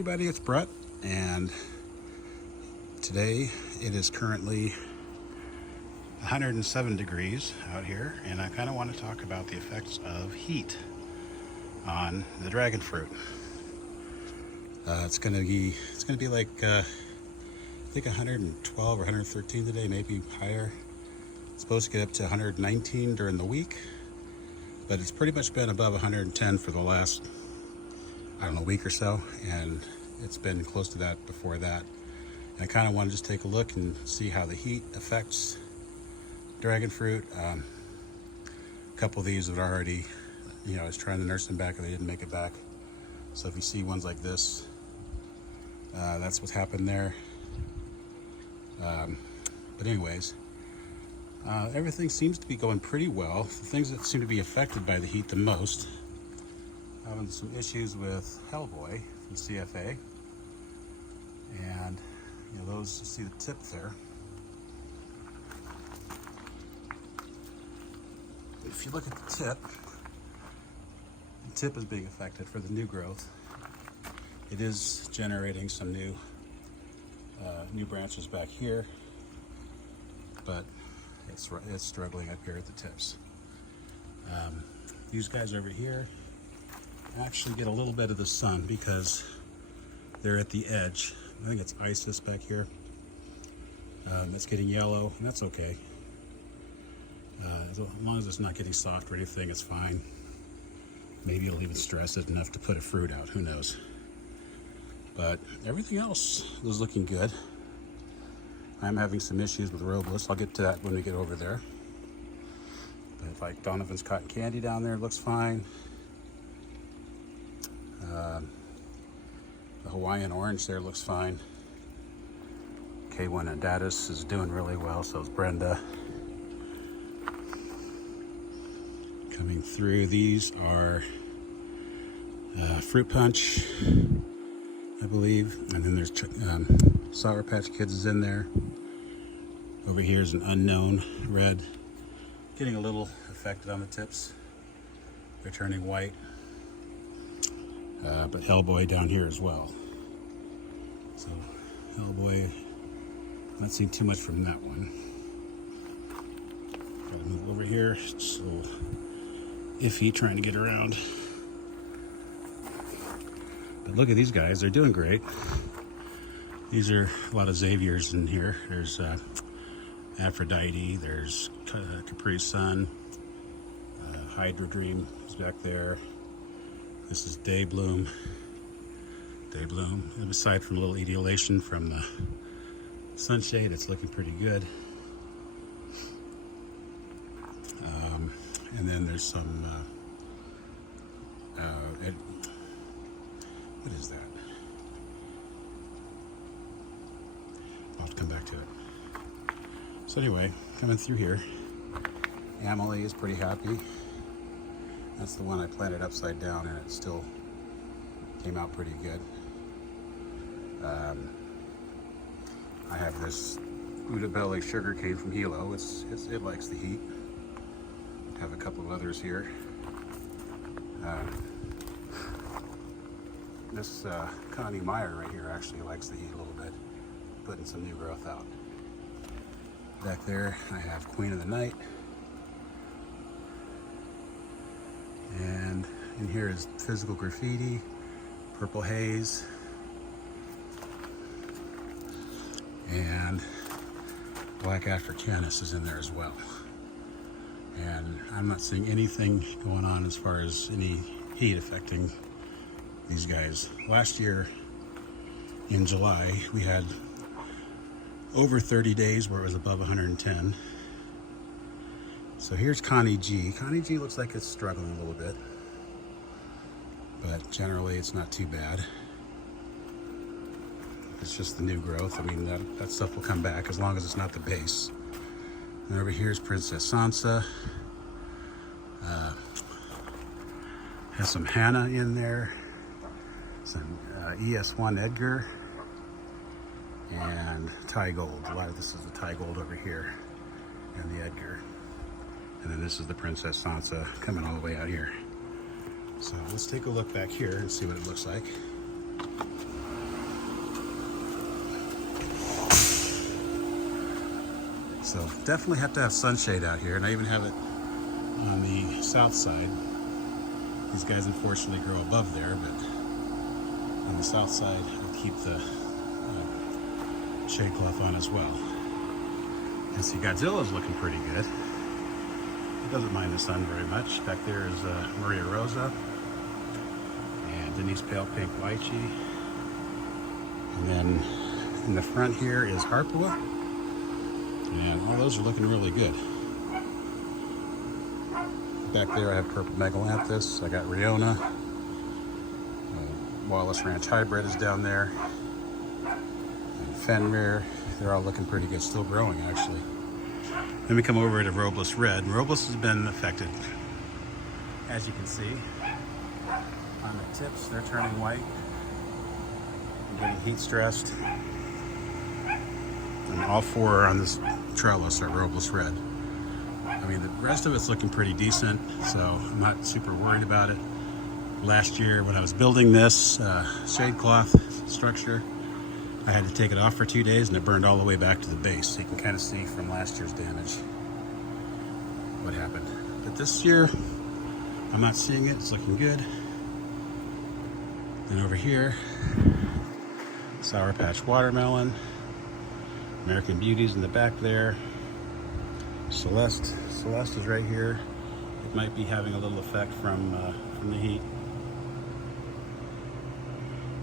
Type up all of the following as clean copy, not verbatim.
everybody, it's Brett, and today it is currently 107 degrees out here, and I kind of want to talk about the effects of heat on the dragon fruit. It's gonna be like I think 112 or 113 today, maybe higher. It's supposed to get up to 119 during the week, but it's pretty much been above 110 for the last, I don't know, week or so, and it's been close to that before that. And I kind of want to just take a look and see how the heat affects dragon fruit. A couple of these have already, I was trying to nurse them back and they didn't make it back. So if you see ones like this, that's what's happened there. But anyways, everything seems to be going pretty well. The things that seem to be affected by the heat the most, having some issues with Hellboy from CFA, and those, you see the tip there. If you look at the tip is being affected for the new growth. It is generating some new branches back here, but it's struggling up here at the tips. These guys over here actually get a little bit of the sun because they're at the edge. I think it's Isis back here. It's getting yellow, and that's okay. As long as it's not getting soft or anything, it's fine. Maybe it'll even stress it enough to put a fruit out, who knows. But everything else is looking good. I'm having some issues with Robles. I'll get to that when we get over there. But like Donovan's cotton candy down there looks fine. The Hawaiian orange there looks fine. K1 Adatus is doing really well, so is Brenda. Coming through, these are Fruit Punch, I believe, and then there's Sour Patch Kids is in there. Over here is an unknown red, getting a little affected on the tips. They're turning white, but Hellboy down here as well. So Hellboy, not seeing too much from that one. Gotta move over here. It's a little iffy trying to get around. But look at these guys, they're doing great. These are a lot of Xaviers in here. There's Aphrodite, there's Capri Sun, Hydro Dream is back there. This is Daybloom. And aside from a little etiolation from the sunshade, it's looking pretty good. And then there's some, what is that? I'll have to come back to it. So anyway, coming through here, Amelie is pretty happy. That's the one I planted upside down, and it still came out pretty good. I have this Buddha Belly sugarcane from Hilo. It likes the heat. I have a couple of others here. This Connie Meyer right here actually likes the heat a little bit, putting some new growth out. Back there I have Queen of the Night, and in here is Physical Graffiti, Purple Haze, and Black Africanus is in there as well. And I'm not seeing anything going on as far as any heat affecting these guys. Last year in July, we had over 30 days where it was above 110. So here's Connie G. Connie G looks like it's struggling a little bit, but generally it's not too bad. It's just the new growth. I mean, that stuff will come back as long as it's not the base. And over here is Princess Sansa. Has some Hannah in there, some ES1 Edgar, and Thai Gold. A lot of this is the Thai Gold over here, and the Edgar. And then this is the Princess Sansa coming all the way out here. So let's take a look back here and see what it looks like. So definitely have to have sunshade out here, and I even have it on the south side. These guys unfortunately grow above there, but on the south side I'll keep the shade cloth on as well. And see, Godzilla's looking pretty good. He doesn't mind the sun very much. Back there is Maria Rosa and Denise Pale Pink Lychee. And then in the front here is Harpua. And all those are looking really good. Back there I have Purple Megalanthus. I got Riona. Wallace Ranch Hybrid is down there. And Fenrir. They're all looking pretty good. Still growing, actually. Then we come over to Robles Red. Robles has been affected, as you can see. On the tips, they're turning white. I'm getting heat stressed. And all four on this trellis are Robles Red. I mean, the rest of it's looking pretty decent, so I'm not super worried about it. Last year, when I was building this shade cloth structure, I had to take it off for 2 days, and it burned all the way back to the base. So you can kind of see from last year's damage what happened. But this year, I'm not seeing it. It's looking good. Then over here, Sour Patch Watermelon. American Beauty's in the back there. Celeste is right here. It might be having a little effect from the heat.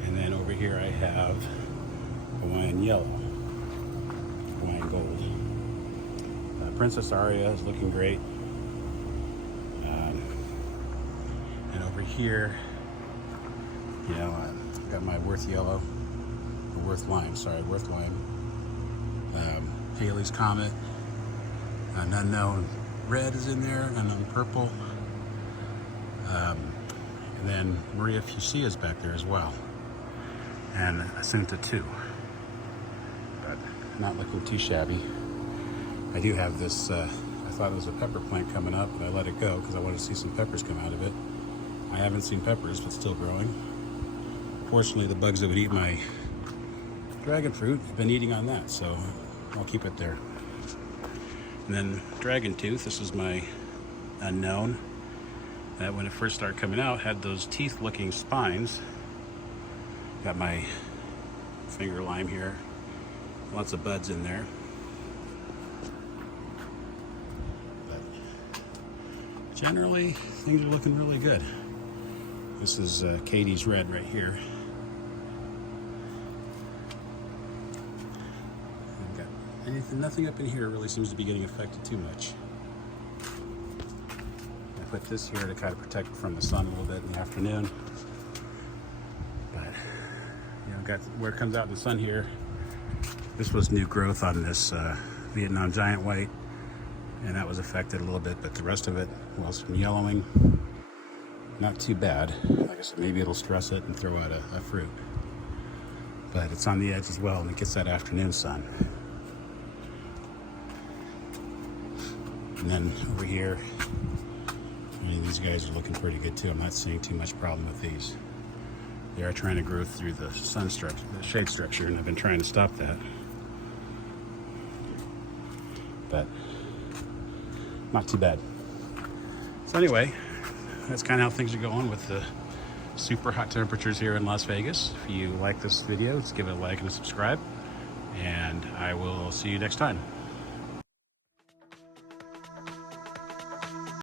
And then over here I have Hawaiian Yellow, Hawaiian Gold. Princess Aria is looking great. And over here, you know, I've got my Worth Yellow, or Worth Lime, sorry, Worth Lime. Haley's Comet, an unknown red is in there, unknown purple. And then Maria Fuchsia is back there as well. And Asunta too. But not looking too shabby. I do have this, I thought it was a pepper plant coming up, but I let it go because I wanted to see some peppers come out of it. I haven't seen peppers, but still growing. Fortunately, the bugs that would eat my dragon fruit have been eating on that, so I'll keep it there. And then Dragon Tooth, this is my unknown. That when it first started coming out, had those teeth-looking spines. Got my finger lime here. Lots of buds in there. But generally, things are looking really good. This is Katie's Red right here. Nothing up in here really seems to be getting affected too much. I put this here to kind of protect from the sun a little bit in the afternoon. But, you know, got where it comes out in the sun here. This was new growth on this Vietnam Giant White, and that was affected a little bit, but the rest of it was from yellowing. Not too bad. Like I said, maybe it'll stress it and throw out a fruit. But it's on the edge as well, and it gets that afternoon sun. And then over here, I mean, these guys are looking pretty good too. I'm not seeing too much problem with these. They are trying to grow through the sun structure, the shade structure, and I've been trying to stop that. But not too bad. So anyway, that's kind of how things are going with the super hot temperatures here in Las Vegas. If you like this video, let's give it a like and a subscribe, and I will see you next time.